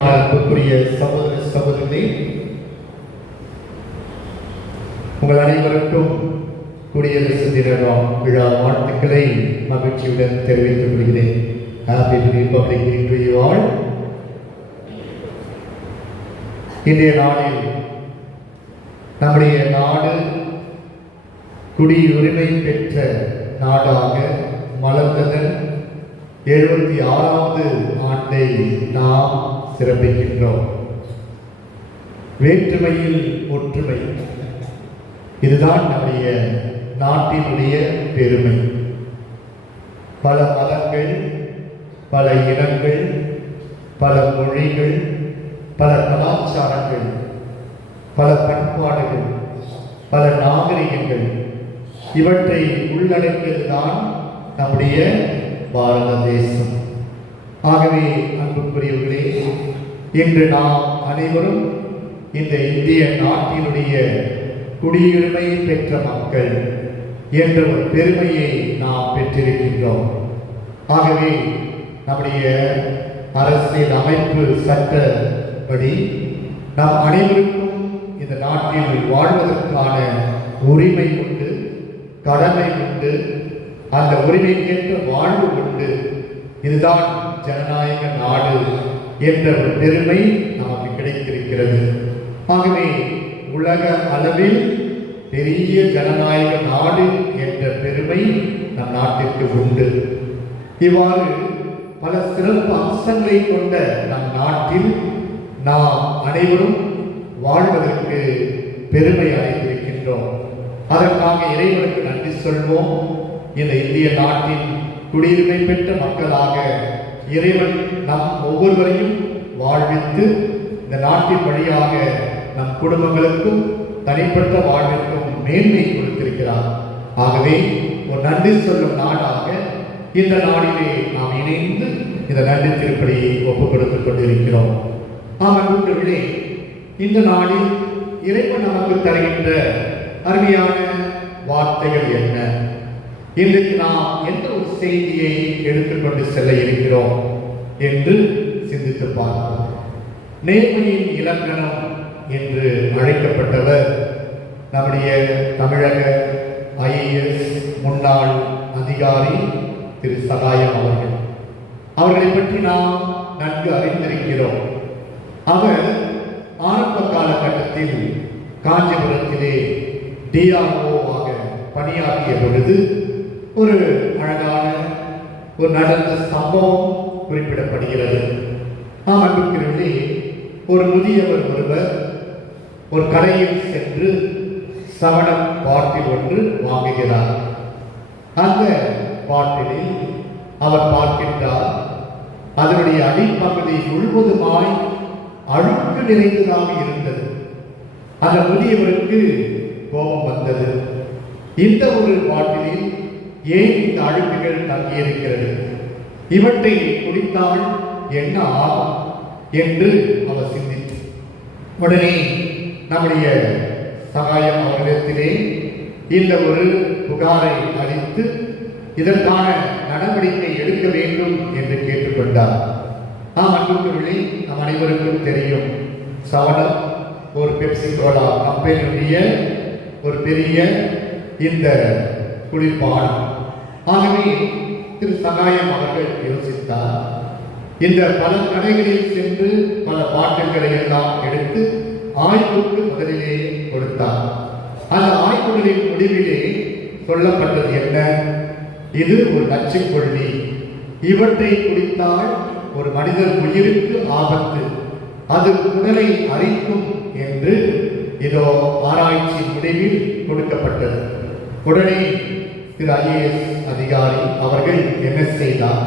அன்புக்குரிய சகோதர சகோதரிகளே, உங்கள் அனைவருக்கும் குடியரசு தின விழா வாழ்த்துக்களை மகிழ்ச்சியுடன் தெரிவித்துக் கொள்கிறேன். Happy republic day to you all. இன்றைய நாளில் நம்முடைய நாடு குடியுரிமை பெற்ற நாடாக மலர்ந்ததன் 76வது ஆண்டை நாம் சிறப்பிக்கின்றோம். வேற்றுமையில் ஒற்றுமை, இதுதான் நம்முடைய நாட்டினுடைய பெருமை. பல மதங்கள், பல இனங்கள், பல மொழிகள், பல கலாச்சாரங்கள், பல பண்பாடுகள், பல நாகரிகங்கள், இவற்றை உள்ளடக்கியதுதான் நம்முடைய பாரத தேசம். ஆகவே அன்புக்குரியவர்களே, இன்று நாம் அனைவரும் இந்த இந்திய நாட்டினுடைய குடியுரிமை பெற்ற மக்கள் என்ற ஒரு பெருமையை நாம் பெற்றிருக்கின்றோம். ஆகவே நம்முடைய அரசியல் அமைப்பு சட்டப்படி நாம் அனைவருக்கும் இந்த நாட்டில் வாழ்வதற்கான உரிமை உண்டு, கடமை உண்டு, அந்த உரிமைக்கேற்ற வாழ்வு உண்டு. இதுதான் ஜனநாயக நாடு என்ற ஒரு பெருமை நமக்கு கிடைத்திருக்கிறது. ஆகவே உலக அளவில் பெரிய ஜனநாயக நாடு என்ற பெருமை நம் நாட்டிற்கு உண்டு. இவ்வாறு பல சிறப்பு அம்சங்களை கொண்ட நம் நாட்டில் நாம் அனைவரும் வாழ்வதற்கு பெருமை அடைந்திருக்கின்றோம். அதற்காக இறைவனுக்கு நன்றி சொல்வோம். இந்த இந்திய நாட்டின் குடியுரிமை பெற்ற மக்களாக இறைவன் நம் ஒவ்வொருவரையும் வாழ்வித்து இந்த நாட்டின் வழியாக நம் குடும்பங்களுக்கும் தனிப்பட்ட வாழ்விற்கும் மேன்மை கொடுத்திருக்கிறார். ஆகவே ஒரு நன்றி சொல்லும் நாடாக இந்த நாளிலே நாம் இணைந்து இந்த நன்றி திருப்பலியை ஒப்புக் கொடுத்துக் கொண்டிருக்கிறோம். அன்புக்குரியவர்களே, இந்த நாளில் இறைவன் நமக்கு தருகின்ற அருமையான வார்த்தைகள் என்ன? இன்றைக்கு நாம் எந்த ஒரு செய்தியை எடுத்துக்கொண்டு செல்ல இருக்கிறோம் என்று சிந்தித்து பார்ப்போம். நேர்மையின் இலக்கணம் என்று அழைக்கப்பட்டவர் நம்முடைய தமிழக IAS முன்னாள் அதிகாரி திரு சகாயம் அவர்கள். அவர்களை பற்றி நாம் நன்கு அறிந்திருக்கிறோம். அவர் ஆரம்ப காலகட்டத்தில் காஞ்சிபுரத்திலே DRO-வாக பணியாற்றிய பொழுது ஒரு அழகான ஒரு நடந்த சம்பவம் குறிப்பிடப்படுகிறது. அன்புக்குரியவர்களே, ஒரு முதியவர் ஒருவர் ஒரு கடையில் சென்று சவணம் பாட்டில் ஒன்று வாங்குகிறார். அந்த பாட்டிலில் அவர் பார்க்கின்றார், அதனுடைய அடிப்பகுதி முழுவதுமாய் அழுக்கு நிறைந்ததாக இருந்தது. அந்த முதியவருக்கு கோபம் வந்தது. இந்த ஒரு பாட்டிலில் ஏன் இந்த அழுக்குகள் தங்கியிருக்கிறது? இவற்றை குடித்தால் என்ன ஆகும் என்று அவர் சிந்தித்து உடனே நம்முடைய சகாயம் அவரிடத்திலே இந்த ஒரு புகாரை அளித்து இதற்கான நடவடிக்கை எடுக்க வேண்டும் என்று கேட்டுக்கொண்டார். அன்புக்குரியவர்களே, நம் அனைவருக்கும் தெரியும், சவணம் ஒரு பெப்சி கோலா கம்பெனியுடைய ஒரு பெரிய இந்த குளிர்பானம். ஆகவே திரு சகாயம் அவர்கள் யோசித்தார், இந்த பல கடைகளில் சென்று பல பாட்டில்களை எல்லாம் எடுத்து ஆய்வுக்கு முதலிலே கொடுத்தார். அந்த ஆய்வுகளின் முடிவிலே சொல்லப்பட்டது என்ன? இது ஒரு நச்சுக்கொல்லி, இவற்றை குடித்தால் ஒரு மனிதர் உயிருக்கு ஆபத்து, அது உடலை அரிக்கும் என்று இதோ ஆராய்ச்சி முடிவில் கொடுக்கப்பட்டது. உடனே திரு IAS அதிகாரி அவர்கள் என்ன செய்தார்?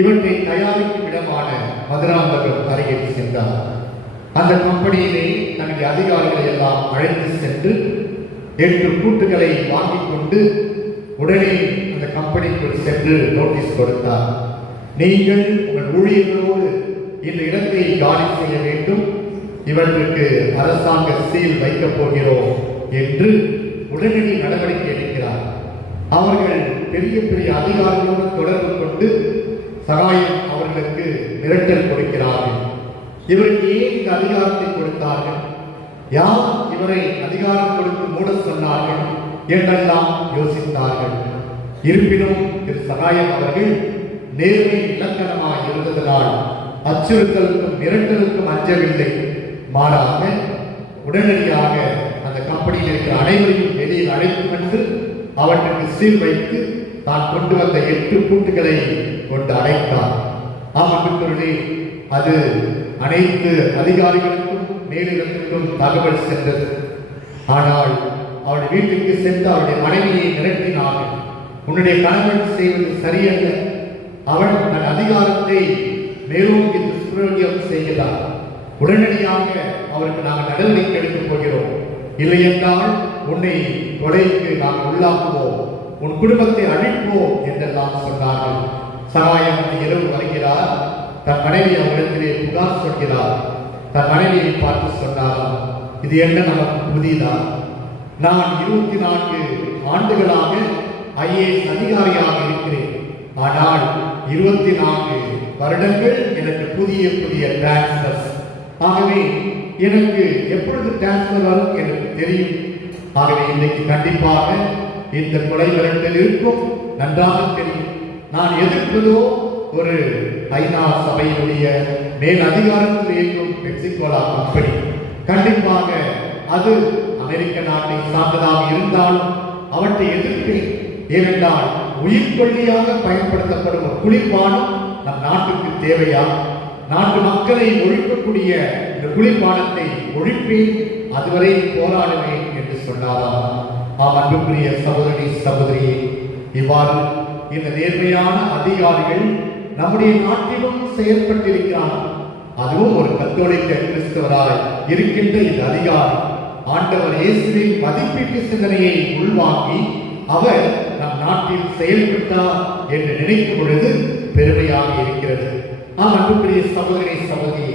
இவற்றை தயாரிக்கும் இடமான மதுராந்தகம் அருகில் சென்றார். அந்த கம்பெனியிலே தன்னுடைய அதிகாரிகளை எல்லாம் அழைத்து சென்று 8 கூட்டுகளை வாங்கிக் கொண்டு உடனே அந்த கம்பெனிக்குள் சென்று நோட்டீஸ் கொடுத்தார். நீங்கள் உங்கள் ஊழியர்களோடு இந்த இடத்தை காலி செய்ய வேண்டும், இவற்றுக்கு அரசாங்க சீல் வைக்கப் போகிறோம் என்று உடனடி நடவடிக்கை எடுக்கிறார். அவர்கள் பெரிய பெரிய அதிகாரிகளோடு தொடர்பு கொண்டு சகாயம் அவர்களுக்கு மிரட்டல் கொடுக்கிறார்கள். இவருக்கு ஏன் இந்த அதிகாரத்தை கொடுத்தார்கள், யார் இவரை அதிகாரம் கொடுத்து மூட சொன்னார்கள் என்றெல்லாம் யோசித்தார்கள். இருப்பினும் திரு சகாயம் அவர்கள் நேர்மை இலக்கணமாய் இருந்ததனால் அச்சுறுத்தலுக்கும் மிரட்டலுக்கும் அஞ்சவில்லை. மாறாக உடனடியாக அந்த கம்பெனியில் இருக்கிற அனைவரையும் வெளியில் அழைத்து வந்து அவற்றுக்கு சீல் வைத்து தான் கொண்டு வந்த 8 பூட்டுகளை கொண்டு அடைத்தார். அன்புக்குள்ளே அது அனைத்து அதிகாரிகளுக்கும் மேலிடத்திற்கும் தகவல் சென்றது. ஆனால் அவருடைய வீட்டுக்கு சென்று அவருடைய மனைவியை மிரட்டினார்கள். உன்னுடைய கணவன் செய்வது சரியல்ல, அவன் தன் அதிகாரத்தை மேலோங்கி துஷ்பிரயோகம் செய்கிறார். உடனடியாக அவருக்கு நாங்கள் நடவடிக்கை எடுக்கப் போகிறோம், இல்லை என்றால் உன்னை கொலைக்கு நாங்கள் உள்ளாக்குவோம், உன் குடும்பத்தை அழிப்போம் என்றெல்லாம் சொன்னார்கள். சகாயம் இரவு வருகிறார். தன் மனைவி அவரிடத்திலே புகார் சொல்கிறார். தன் மனைவியை பார்த்து சொன்னாராம், இது என்ன நமக்கு புதிதா? நான் 24 ஆண்டுகளாக IAS அதிகாரியாக இருக்கிறேன். ஆனால் 24 வருடங்கள் எனக்கு புதிய புதிய டிரான்ஸ்ஃபர்ஸ். ஆகவே எனக்கு எப்பொழுது டிரான்ஸ்ஃபர் வரும் எனக்கு தெரியும். ஆகவே இன்னைக்கு கண்டிப்பாக இந்த கொலை மிரட்டல் இருக்கும், நன்றாக தெரியும். நான் எதிர்ப்பதோ ஒரு ஐநா சபையினுடைய மேல் அதிகாரத்தில் இயங்கும் பெப்சிகோலா கம்பெனி. கண்டிப்பாக அது அமெரிக்க நாட்டை சார்ந்ததாக இருந்தாலும் அவற்றை எதிர்ப்பேன். ஏனென்றால் உயிர் கொள்ளியாக பயன்படுத்தப்படும் ஒரு குளிர்பானம் நம் நாட்டுக்கு தேவையா? நாட்டு மக்களை ஒழிக்கக்கூடிய இந்த குளிர்பானத்தை ஒழிப்பேன், அதுவரை போராடுவேன் என்று சொன்னாராம். அன்புக்குரிய சகோதரி சகோதரியே, இவ்வாறு இந்த நேர்மையான அதிகாரிகள் நம்முடைய நாட்டிலும் செயல்பட்டிருக்கிறார். அதுவும் ஒரு கத்தோலிக்க கிறிஸ்தவராய் இருக்கின்ற இந்த அதிகாரி ஆண்டவர் இயேசுவின் மதிப்பீட்டு சிந்தனையை உள்வாங்கி அவர் நம் நாட்டில் செயல்பட்டார் என்று நினைக்கும் பொழுது பெருமையாக இருக்கிறது. அன்புக்குரிய சகோதரி சகோதரி,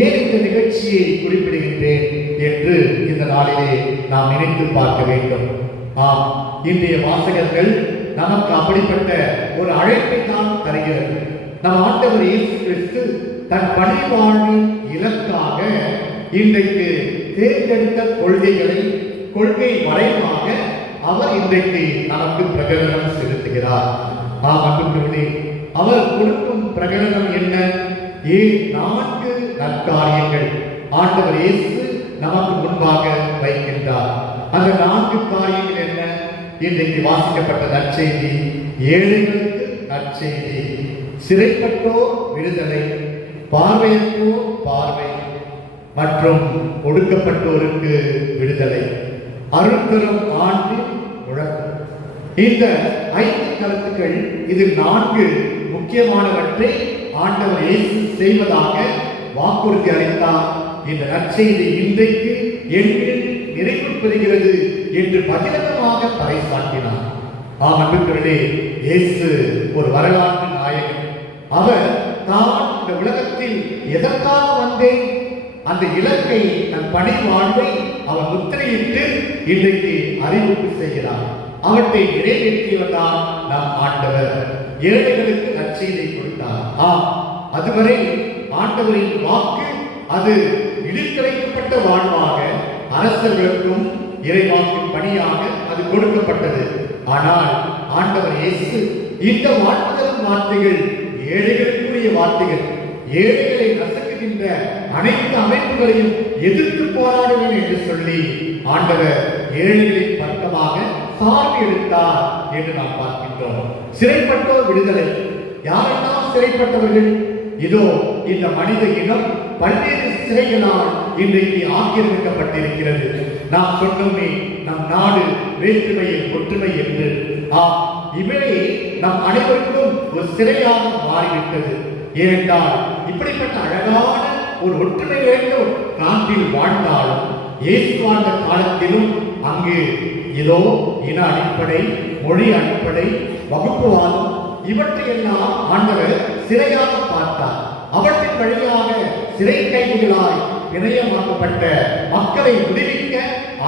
ஏன் இந்த நிகழ்ச்சியை குறிப்பிடுகின்றேன் என்று இந்த நாளிலே நாம் நினைத்து பார்க்க வேண்டும். இன்றைய வாசகர்கள் நமக்கு அப்படிப்பட்ட ஒரு அழைப்பை தான் தருகிறது. நம் ஆண்டவர் இயேசு கிறிஸ்து தன் பணி வாழ்வின் இலக்காக இன்றைக்கு தேர்ந்தெடுத்த கொள்கை வரைவாக அவர் இன்றைக்கு நமக்கு பிரகடனம் செலுத்துகிறார். அன்புக்குரியவர்களே, அவர் கொடுக்கும் பிரகடனம் என்ன? 4 நற்காரியங்கள் ஆண்டவர் இயேசு நமக்கு முன்பாக வைக்கின்றார். அந்த 4 காரியங்கள் என்ன? இன்றைக்கு வாசிக்கப்பட்ட நற்செய்தி, ஏழைகளுக்கு நற்செய்தி, சிறைப்பட்டோர் விடுதலை, பார்வையற்றோர் பார்வை மற்றும் ஒடுக்கப்பட்டோருக்கு விடுதலை, அருட்பெரும் ஆண்டின் முழக்கம். இந்த 5 கருத்துக்கள், இதில் 4 முக்கியமானவற்றை ஆண்டவர் இயேசு செய்வதாக வாக்குறுதி அளித்தார். இந்த நற்செய்தி இன்றைக்கு எண்ணில் நிறைவு பெறுகிறது என்று பகிரங்கமாக பறைசாற்றினார். அன்புக்குரியவர்களே, இயேசு ஒரு வரலாற்று நாயகன். அவர் தான் இந்த உலகத்தில் எதற்காக வந்தேன், அந்த இலக்கை, தன் பணி வாழ்வை அவர் முத்திரையிட்டு இன்றைக்கு அறிவிப்பு செய்கிறார். அவற்றை நிறைவேற்றியவர்தான் நம் ஆண்டவர். ஏழைகளுக்கு நற்செய்தியை கொடுத்தார். அதுவரை ஆண்டவரின் வாக்கு அது இடித்துரைக்கப்பட்ட வாழ்வாக அரசர்களுக்கும் இறைவாக்கின் பணியாக அது கொடுக்கப்பட்டது. ஆனால் ஆண்டவர் இயேசு இந்த வாழ்த்துதல் வார்த்தைகள் ஏழைகளுக்குரிய வார்த்தைகள். ஏழைகளை நசுக்குகின்ற அனைத்து அமைப்புகளையும் எதிர்த்து போராடுவேன் என்று சொல்லி ஆண்டவர் ஏழைகளின் பக்கமாக சார்பு எடுத்தார் என்று நாம் பார்க்கின்றோம். சிறைப்பட்டோர் விடுதலை. யாரெல்லாம் சிறைப்பட்டவர்கள்? இதோ இந்த மனித இனம் பல்வேறு சிறைகளால் இன்றைக்கு ஆக்கிரமிக்கப்பட்டிருக்கிறது. நாம் சொன்னோமே, நம் நாடு வேற்றுமையில் ஒற்றுமை என்று. இவரே நம் அனைவருக்கும் ஒரு சிறையாக மாறிவிட்டது. ஏனென்றால் இப்படிப்பட்ட அழகான ஒரு ஒற்றுமை வேண்டும் நாட்டில் வாழ்ந்தாலும் இயேசு வாழ்ந்த காலத்திலும் அங்கு ஏதோ இன அடிப்படை, மொழி அடிப்படை, வகுப்புவாதம் இவற்றையெல்லாம் ஆண்டவர் சிறையாக பார்த்தார். அவற்றின் வழியாக சிறை கைதிகளாய் இணையமாக்கப்பட்ட மக்களை விடுவிக்க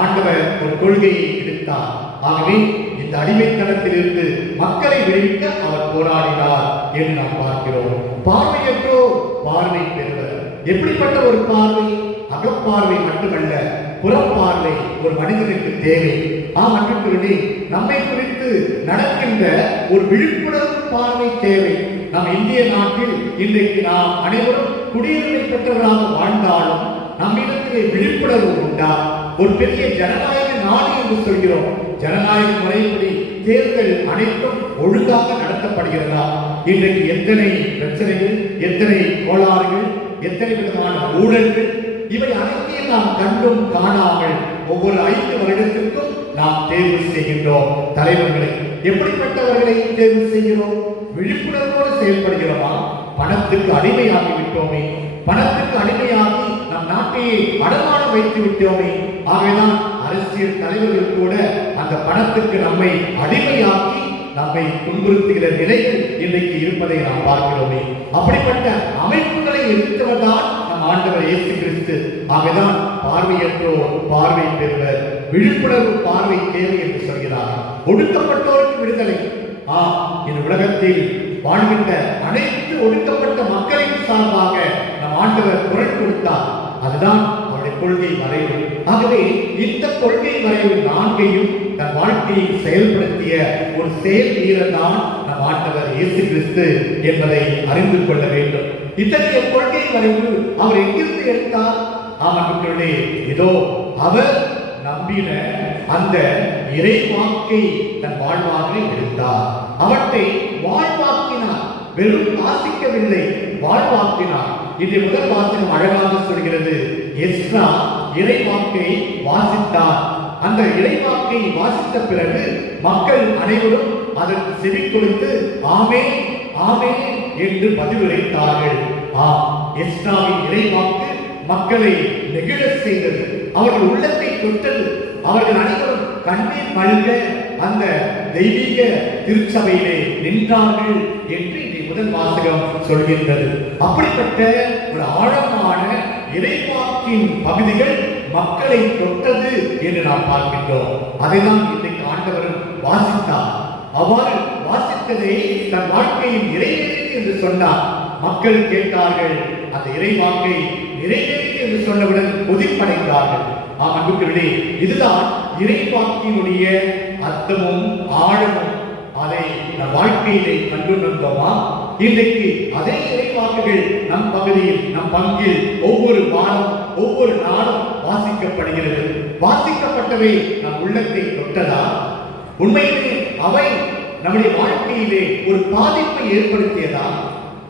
ஆண்டவர் ஒரு கொள்கையை எடுத்தார். ஆகவே இந்த அடிமைத்தனத்தில் இருந்து மக்களை விடுவிக்க அவர் போராடினார் என்று நாம் பார்க்கிறோம். பார்வையற்றோர் பார்வை பெறுவர். எப்படிப்பட்ட ஒரு பார்வை? அகப்பார்வை மட்டுமல்ல, புறப்பார்வை ஒரு மனிதனுக்கு தேவை. அன்புக்குரியவர்களே, நம்மை குறித்து நடக்கின்ற ஒரு விழிப்புணர்வு பார்வை தேவை. நம் இந்திய நாட்டில் இன்றைக்கு நாம் அனைவரும் குடியுரிமை பெற்றவர்களாக வாழ்ந்தாலும் நம்மிடத்திலே விழிப்புணர்வு உண்டா? ஒரு பெரிய ஜனநாயக நாடு என்று சொல்கிறோம். ஜனநாயக முறைப்படி தேர்தல் அனைத்தும் ஒழுங்காக நடத்தப்படுகிறதா? இன்றைக்கு எத்தனை பிரச்சனைகள், எத்தனை கோளாறுகள், எத்தனை விதமான ஊழல்கள், இவை அனைத்தையும் நாம் கண்டும் காணாமல் ஒவ்வொரு 5 வருடத்திற்கும் நாம் தேர்வு செய்கின்றோம் தலைவர்களை. எப்படிப்பட்டவர்களை தேர்வு செய்கிறோம்? விழிப்புணர்வோடு செயல்படுகிறோமா? பணத்துக்கு அடிமையாகி விட்டோமே, பணத்துக்கு அடிமையாகி நம் நாட்டையே அடமான வைத்து விட்டோமே. ஆகவேதான் அரசியல் தலைவர்கள் கூட அந்த பணத்துக்கு நம்மை அடிமையாக்கி நம்மை துன்புறுத்துகிற நிலையில் இன்றைக்கு இருப்பதை நாம் பார்க்கிறோமே. அப்படிப்பட்ட அமைப்புகளை எதிர்த்தவர்தான் நம் ஆண்டவர் இயேசு கிறிஸ்து. ஆகவேதான் பார்வையற்றோர் பார்வை பெறுவர், விழிப்புணர்வு பார்வை தேவை என்று சொல்கிறார். ஒடுக்கப்பட்டோருக்கு விடுதலை. இந்த உலகத்தில் வாழ்கின்ற அனைத்து ஒடுக்கப்பட்ட மக்களின் சார்பாக நம் ஆண்டவர் குரல் கொடுத்தார். அதுதான் அவருடைய கொள்கை வரைவு. ஆகவே இந்த கொள்கை வரைவு 4ஐயும் தன் வாழ்க்கையை செயல்படுத்திய ஒரு செயல் வீரர் தான் நம் ஆண்டவர் இயேசு கிறிஸ்து என்பதை அறிந்து கொள்ள வேண்டும். இத்தகைய கொள்கை வரைவு அவர் எங்கிருந்து எடுத்தார்? அன்புக்குள்ளே இதோ அவர் நம்பின அந்த இறை வாக்கை தன் வாழ்வாக எடுத்தார். அவற்றை வாழ்வாக்கினார். வெறும் வாசிக்கவில்லை, வாழ்வாக்கினார். இது முதல் வாசகம் அழகாக சொல்கிறது. எஸ்ரா இறை வாக்கை வாசித்தார். அந்த இறை வாக்கை வாசித்த பிறகு மக்கள் அனைவரும் அதற்கு செவி கொடுத்து ஆமென் ஆமென் என்று பதிலுரைத்தார்கள். எஸ்ராவின் இறை வாக்கு மக்களை நெகிழ செய்தது, அவர்கள் உள்ளத்தை தொட்டது. அவர்கள் அனைவரும் கண்ணீர் மல்க அந்த தெய்வீக திருச்சபையிலே நின்றார்கள் என்று முதல் வாசகம் சொல்கின்றது. அப்படிப்பட்ட ஒரு ஆழமான இறைவாக்கின் பகுதிகள் மக்களை தொட்டது என்று நாம் பார்க்கின்றோம். அதைதான் இன்றைக்கு ஆண்டவரும் வாசித்தார். அவ்வாறு வாசித்ததை தன் வாழ்க்கையில் நிறைவேறியது என்று சொன்னார். மக்கள் கேட்டார்கள். அந்த இறைவாக்கை நிறைவேறியது என்று சொன்னவுடன் கொதிப்படைந்தார்கள். அன்புக்குள்ளே இதுதான் இறைவாக்கினுடைய அர்த்தமும் ஆழமும். அதை நம் வாழ்க்கையிலே கண்டுணர்ந்தோமா? இன்றைக்கு அதே இறைவாக்குகள் நம் பகுதியில், நம் பங்கில் ஒவ்வொரு வாரம் ஒவ்வொரு நாளும் வாசிக்கப்படுகிறது. வாசிக்கப்பட்டவை நம் உள்ளத்தை தொட்டதா? உண்மையிலே அவை நம்முடைய வாழ்க்கையிலே ஒரு பாதிப்பை ஏற்படுத்தியதா?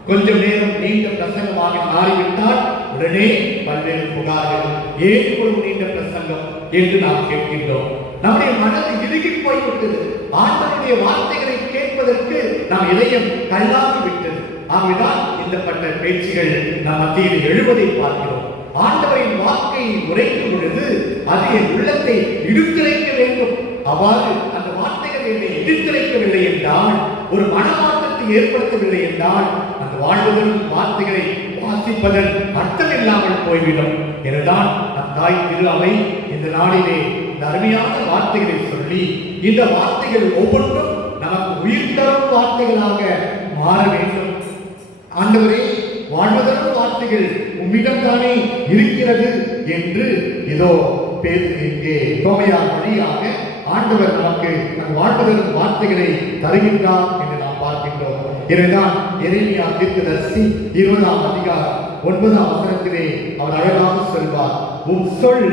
கொஞ்சம் நேரம் நீண்ட பிரசங்கமாக மாறிவிட்டால் உடனே பல்வேறு புகார்கள், ஏன் இவ்வளவு நீண்ட பிரசங்கம் என்று நாம் கேட்கின்றோம். நம்முடைய மனது இறுகி போய்விட்டது. ஆண்டவருடைய வார்த்தைகளை கேட்பதற்கு நாம் இதயம் கல்லாகி விட்டது. ஆகவேதான் இந்த பட்ட பேச்சுகள் நம் மத்தியில் எழுவதை பார்க்கிறோம். ஆண்டவரின் வார்த்தையை உரைக்கும் பொழுது அது என் உள்ளத்தை இழுத்துரைக்க வேண்டும். அவ்வாறு அந்த வார்த்தைகள் என்னை இழுத்துரைக்கவில்லை என்றால், ஒரு மனமாற்றத்தை ஏற்படுத்தவில்லை என்றால், அந்த வாழ்வதன் வார்த்தைகளை வாசிப்பதன் அர்த்தம் இல்லாமல் போய்விடும். எனதான் நம் தாய் திரு அவை இந்த நாளிலே இந்த அருமையான வார்த்தைகளை சொல்லி, இந்த வார்த்தைகள் ஒவ்வொன்றும் நமக்கு உயிர் தரும் வார்த்தைகளாக மாற வேண்டும். ஆண்டவரே, வாழ்வதற்கு வார்த்தைகள் உம்மிடம் தானே இருக்கிறது என்று இதோ இங்கே தோமையார் வழியாக ஆண்டவர் நமக்கு வாழ்வதற்கு வார்த்தைகளை தருகின்றார் என்று நாம் பார்க்கின்றோம். எனவேதான் எரேமியா தீர்க்கதரிசி 20ஆம் அதிகாரம் 9ஆம் வசனத்திலே அவர் அழகாக சொல்வார், உம் சொல்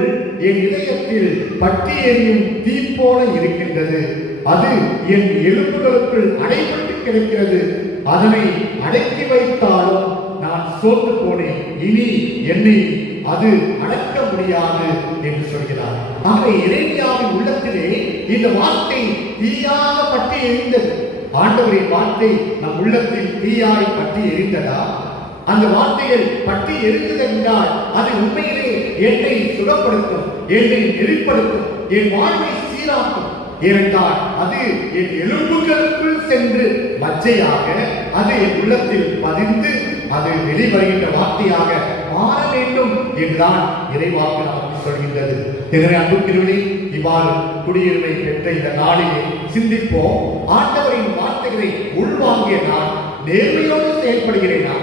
என் இதயத்தில் பற்றி எரியும் தீ போல இருக்கின்றது. அது என் எலும்புகளுக்குள் அடைபட்டு கிடக்கிறது. அதனை அடக்கி வைத்தாலும் நான் சோர்ந்து போனேன். இனி என்னை அது அடக்க முடியாது என்று சொல்கிறார். ஆகவே எரேமியாவின் உள்ளத்திலே இந்த வார்த்தை தீயாக பற்றி எரிந்தது. ஆண்டவரின் வார்த்தை நம் உள்ளத்தில் தீயாய் பற்றி எரிந்ததா? அந்த வார்த்தைகள் பற்றி எரிந்தது என்றால் அது உண்மையிலே என்னை சுகப்படுத்தும், என்னை நெறிப்படுத்தும், என் வாழ்வை சீராக்கும். ஏனென்றால் அது என் எலும்புகளுக்குள் சென்று மச்சையாக அது என் உள்ளத்தில் பதிந்து அது வெளிவருகின்ற வார்த்தையாக மாற வேண்டும் என்றுதான் இறைவாக்கு நமக்கு சொல்கின்றது. எனவே அன்புக்குரியவர்களே, இவ்வாறு குடியுரிமை பெற்ற இந்த நாளிலே சிந்திப்போம். ஆண்டவரின் வார்த்தைகளை உள்வாங்கிய நான் நேர்மையோடு செயல்படுகிறேனா?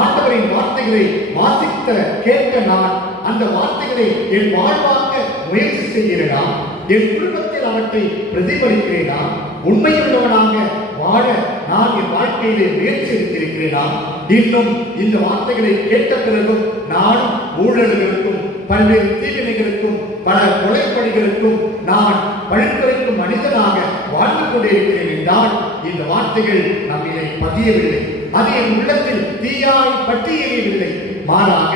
ஆண்டவரின் வார்த்தைகளை வாசித்த கேட்ட நான் அந்த வார்த்தைகளை என் வாழ்வாக்க முயற்சி செய்கிறேனா? என் குடும்பத்தில் அவற்றை பிரதிபலிக்கிறேனா? உண்மையுள்ளவனாக வாழ நான் என் வாழ்க்கையிலே முயற்சி எடுத்திருக்கிறேனா? இன்னும் இந்த வார்த்தைகளை கேட்ட பிறகும் நானும் ஊழல்களுக்கும் பல்வேறு தீவினைகளுக்கும் பல கொலைப்பணிகளுக்கும் நான் பழித்துரைக்கும் மனிதனாக வாழ்ந்து கொண்டிருக்கிறேன் என்றால் இந்த வார்த்தைகள் நம்மிலே பதியவில்லை. அது என் உள்ளத்தில் தீயாய் பற்றி எரியவில்லை. மாறாக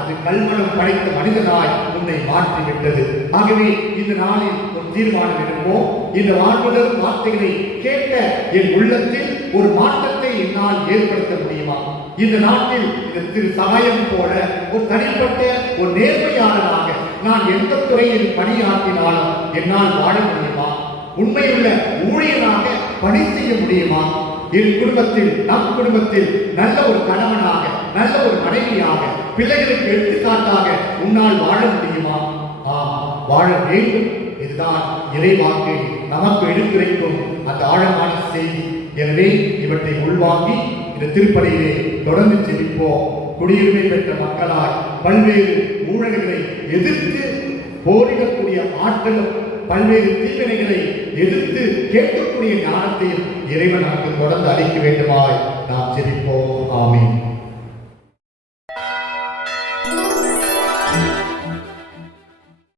அது கல்மணம் படைத்த மனிதனாய் உன்னை மாற்றிவிட்டது. ஆகவே இந்த நாளில் ஒரு தீர்மானம் எடுப்போம். இந்த வாழ்வுதல் வார்த்தைகளை கேட்ட என் உள்ளத்தில் ஒரு மாற்றத்தை என்னால் ஏற்படுத்த முடியுமா? இந்த நாட்டில் இந்த திரு சகாயம் போல ஒரு தனிப்பட்ட ஒரு நேர்மையாளராக நான் எந்த துறையில் பணியாற்றினாலும் என்னால் வாழ முடியுமா? உண்மையுள்ள ஊழியனாக பணி செய்ய முடியுமா? என் குடும்பத்தில் நம் குடும்பத்தில் நல்ல ஒரு கணவனாக நல்ல ஒரு மனைவியாக பிள்ளைகளுக்கு எடுத்துக்காட்டாக உன்னால் வாழ முடியுமா? வாழ வேண்டும். இதுதான் இறைவாக்கு நமக்கு எடுத்துரைக்கும் அந்த ஆழமான செய்தி. எனவே இவற்றை உள்வாங்கி இந்த திருப்பலியிலே தொடர்ந்து செல்வோம். குடியுரிமை பெற்ற மக்களாய் பல்வேறு ஊழல்களை எதிர்த்து போரிடக்கூடிய ஆற்றலும் பல்வேறு தீவினைகளை எதிர்த்து கேட்கக்கூடிய ஞானத்தையும் இறைவன் நமக்கு தொடர்ந்து அளிக்க வேண்டுமாய் நாம் ஜெபிப்போம். ஆமென்.